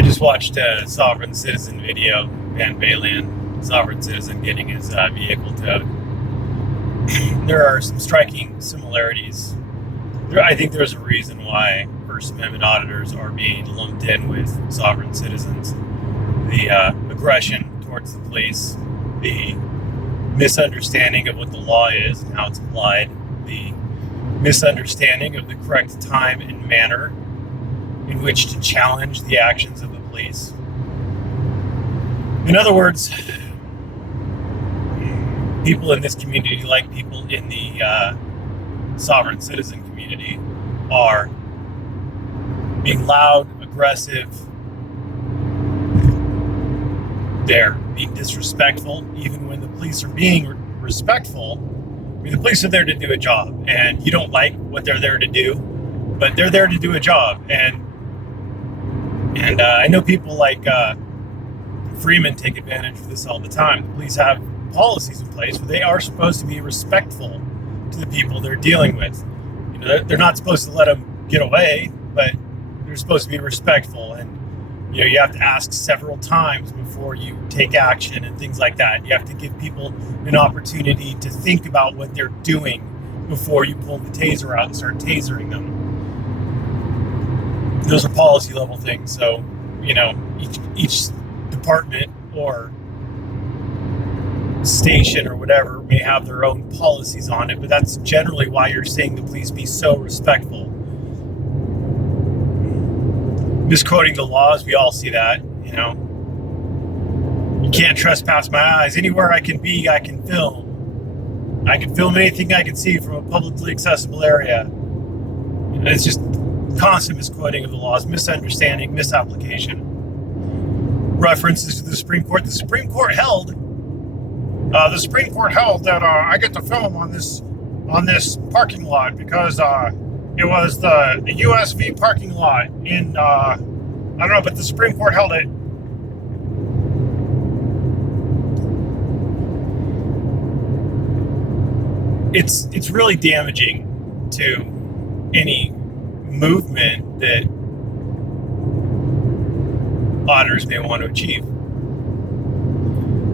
I just watched a Sovereign Citizen video, Van Balen, Sovereign Citizen getting his vehicle towed. There are some striking similarities. I think there's a reason why First Amendment auditors are being lumped in with sovereign citizens. The aggression towards the police, the misunderstanding of what the law is and how it's applied, the misunderstanding of the correct time and manner in which to challenge the actions of the police. In other words, people in this community, like people in the sovereign citizen community, are being loud, aggressive. They're being disrespectful, even when the police are being respectful. I mean, the police are there to do a job, and you don't like what they're there to do, but they're there to do a job. And I know people like Freeman take advantage of this all the time. The police have policies in place where they are supposed to be respectful to the people they're dealing with. You know, they're not supposed to let them get away, but they're supposed to be respectful. And you know, you have to ask several times before you take action and things like that. You have to give people an opportunity to think about what they're doing before you pull the taser out and start tasering them. Those are policy level things. So, you know, each department or station or whatever may have their own policies on it, but that's generally why you're seeing the police be so respectful. Misquoting the laws, we all see that, you know. You can't trespass my eyes. Anywhere I can be, I can film. I can film anything I can see from a publicly accessible area. And it's just constant misquoting of the laws, misunderstanding, misapplication. References to the Supreme Court. The Supreme Court held that I get to film on this parking lot because it was the USV parking lot in I don't know, but the Supreme Court held it. It's really damaging to any movement that auditors may want to achieve.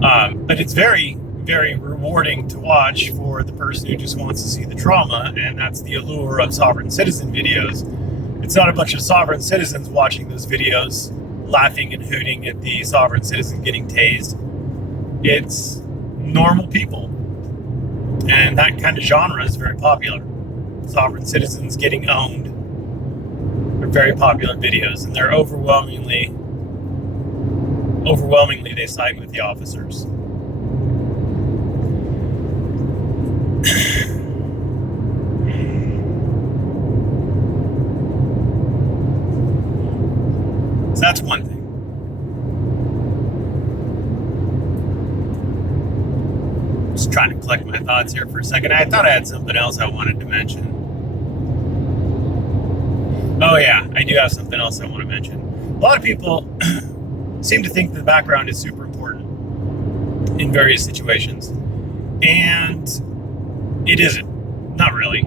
But it's very, very rewarding to watch for the person who just wants to see the drama, and that's the allure of sovereign citizen videos. It's not a bunch of sovereign citizens watching those videos, laughing and hooting at the sovereign citizen getting tased. It's normal people. And that kind of genre is very popular. Sovereign citizens getting owned are very popular videos, and they're overwhelmingly they side with the officers. So that's one thing. Just trying to collect my thoughts here for a second. I thought I had something else I wanted to mention. Oh yeah, I do have something else I want to mention. A lot of people seem to think the background is super important in various situations. And it isn't. Not really.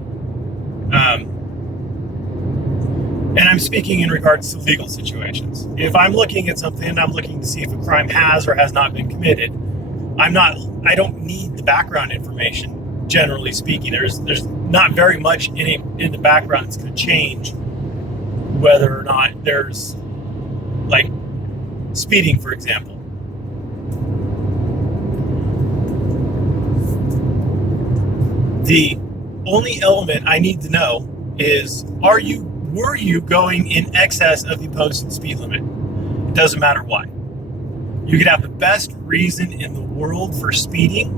And I'm speaking in regards to legal situations. If I'm looking at something and I'm looking to see if a crime has or has not been committed, I don't need the background information, generally speaking. There's not very much in the background that's going to change whether or not there's, like, speeding, for example. The only element I need to know is, were you going in excess of the posted speed limit? It doesn't matter why. You could have the best reason in the world for speeding,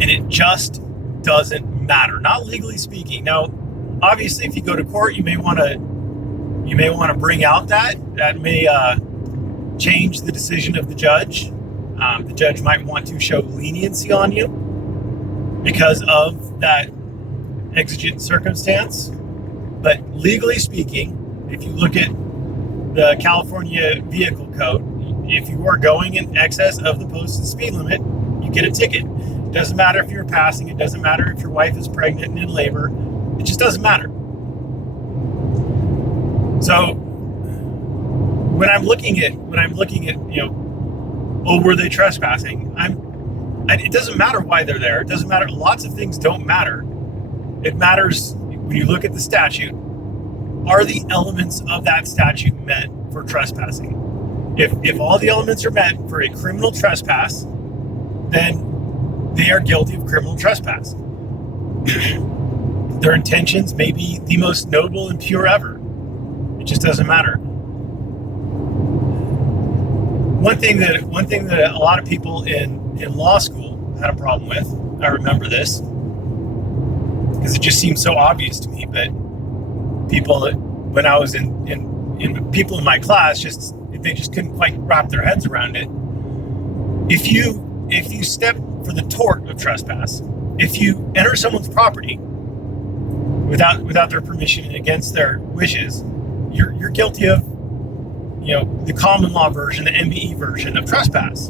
and it just doesn't matter. Not legally speaking. Now, obviously, if you go to court, you may want to bring out that may change the decision of the judge. The judge might want to show leniency on you because of that exigent circumstance. But legally speaking, if you look at the California Vehicle Code, if you are going in excess of the posted speed limit, you get a ticket. It doesn't matter if you're passing. It doesn't matter if your wife is pregnant and in labor. It just doesn't matter. So when I'm looking at, were they trespassing? It doesn't matter why they're there. It doesn't matter. Lots of things don't matter. It matters when you look at the statute. Are the elements of that statute met for trespassing? If all the elements are met for a criminal trespass, then they are guilty of criminal trespass. Their intentions may be the most noble and pure ever. It just doesn't matter. One thing that a lot of people in law school had a problem with, I remember this, because it just seemed so obvious to me, but when I was in people in my class, they just couldn't quite wrap their heads around it. If you step for the tort of trespass, if you enter someone's property without their permission and against their wishes, you're guilty of, the common law version, the MBE version of trespass.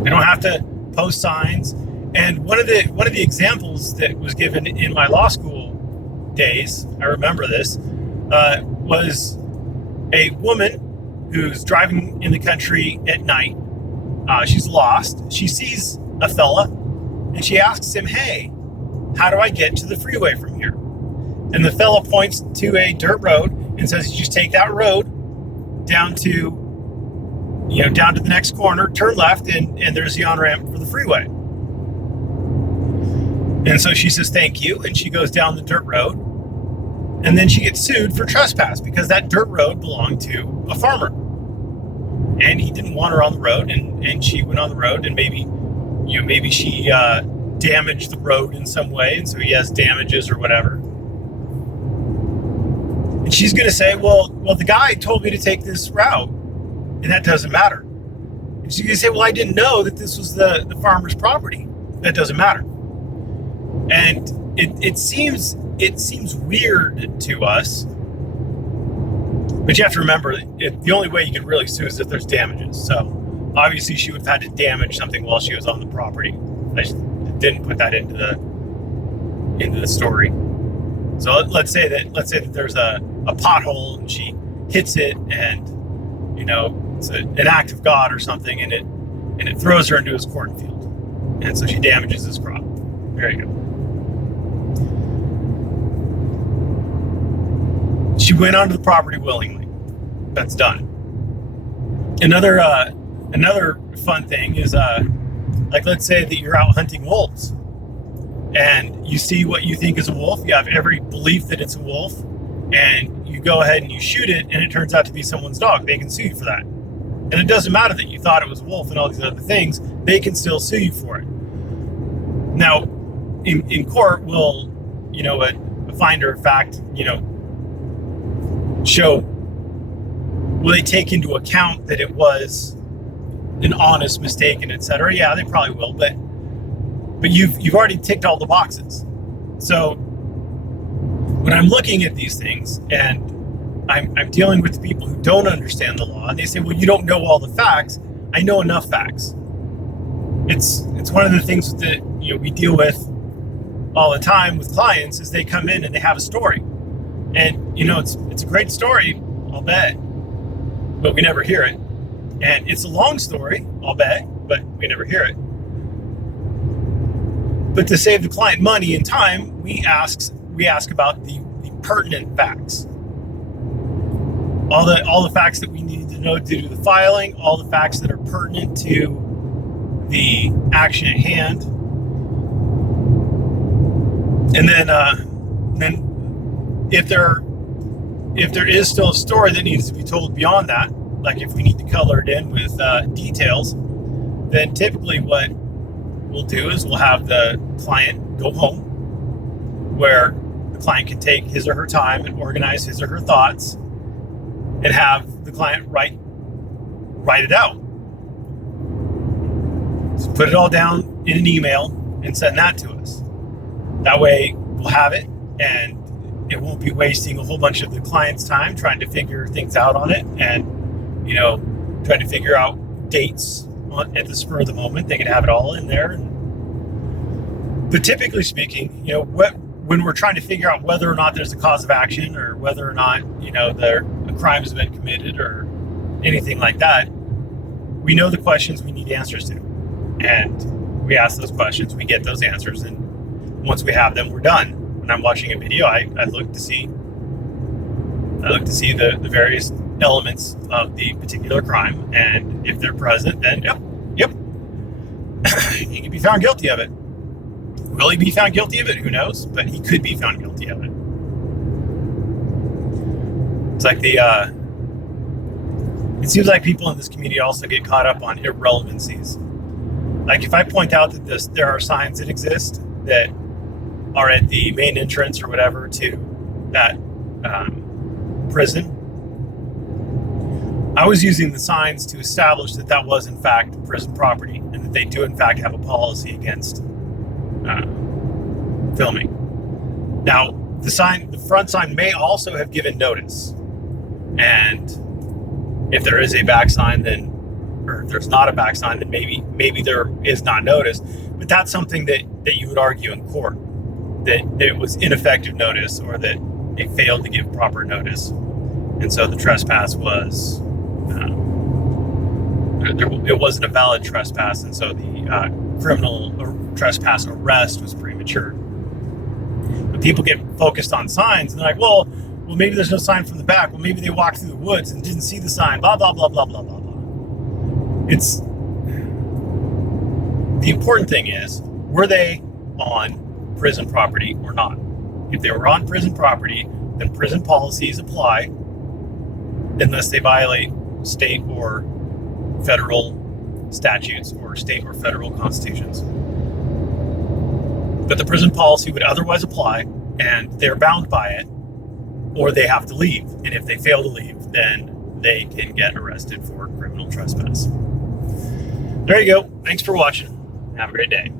You don't have to post signs. And one of the examples that was given in my law school days, I remember this, was a woman who's driving in the country at night. She's lost. She sees a fella, and she asks him, "Hey, how do I get to the freeway from here?" And the fella points to a dirt road and says, "You just take that road down to the next corner, turn left, and there's the on-ramp for the freeway." And so she says, "Thank you," and she goes down the dirt road, and then she gets sued for trespass because that dirt road belonged to a farmer, and he didn't want her on the road, and she went on the road, and maybe she damaged the road in some way, and so he has damages or whatever. And she's going to say, well, the guy told me to take this route, and that doesn't matter. And she's going to say, well, I didn't know that this was the farmer's property. That doesn't matter. And it seems weird to us, but you have to remember, the only way you can really sue is if there's damages. So obviously she would have had to damage something while she was on the property. I just didn't put that into the story. So let's say that there's a pothole and she hits it, and it's an act of God or something, and it throws her into his cornfield, and so she damages his crop. There you go. She went onto the property willingly. That's done. Another fun thing is let's say that you're out hunting wolves, and you see what you think is a wolf. You have every belief that it's a wolf, and you go ahead and you shoot it, and it turns out to be someone's dog. They can sue you for that. And it doesn't matter that you thought it was a wolf and all these other things. They can still sue you for it. Now, in court, will a finder of fact will they take into account that it was an honest mistake and et cetera? Yeah, they probably will, but you've already ticked all the boxes. So when I'm looking at these things and I'm dealing with people who don't understand the law, and they say, well, you don't know all the facts. I know enough facts. It's one of the things that we deal with all the time with clients is they come in and they have a story. And it's a great story, I'll bet, but we never hear it. And it's a long story, I'll bet, but we never hear it. But to save the client money and time, we ask about the pertinent facts. All the facts that we need to know to do the filing, all the facts that are pertinent to the action at hand. And then if there is still a story that needs to be told beyond that, like if we need to color it in with details, then typically what we'll do is we'll have the client go home, where the client can take his or her time and organize his or her thoughts, and have the client write it out. So put it all down in an email and send that to us. That way we'll have it, and it won't be wasting a whole bunch of the client's time trying to figure things out on it, and trying to figure out dates at the spur of the moment. They can have it all in there. But typically speaking, when we're trying to figure out whether or not there's a cause of action, or whether or not a crime has been committed or anything like that, we know the questions we need answers to. And we ask those questions, we get those answers, and once we have them, we're done. When I'm watching a video, I look to see the various elements of the particular crime, and if they're present, then yep, he can be found guilty of it. Will he be found guilty of it? Who knows? But he could be found guilty of it. It's like it seems like people in this community also get caught up on irrelevancies. Like if I point out that there are signs that exist that are at the main entrance or whatever to that prison, I was using the signs to establish that that was in fact prison property and that they do in fact have a policy against filming. Now, the front sign may also have given notice, and if there is a back sign, then, or if there's not a back sign, then maybe there is not notice. But that's something that you would argue in court, that it was ineffective notice or that they failed to give proper notice, and so the trespass was it wasn't a valid trespass, and so the criminal trespass arrest was premature. But people get focused on signs, and they're like, well, maybe there's no sign from the back. Well, maybe they walked through the woods and didn't see the sign. Blah blah blah blah blah blah blah. It's the important thing is, were they on prison property or not? If they were on prison property, then prison policies apply unless they violate state or federal statutes or state or federal constitutions. But the prison policy would otherwise apply, and they're bound by it, or they have to leave. And if they fail to leave, then they can get arrested for criminal trespass. There you go. Thanks for watching. Have a great day.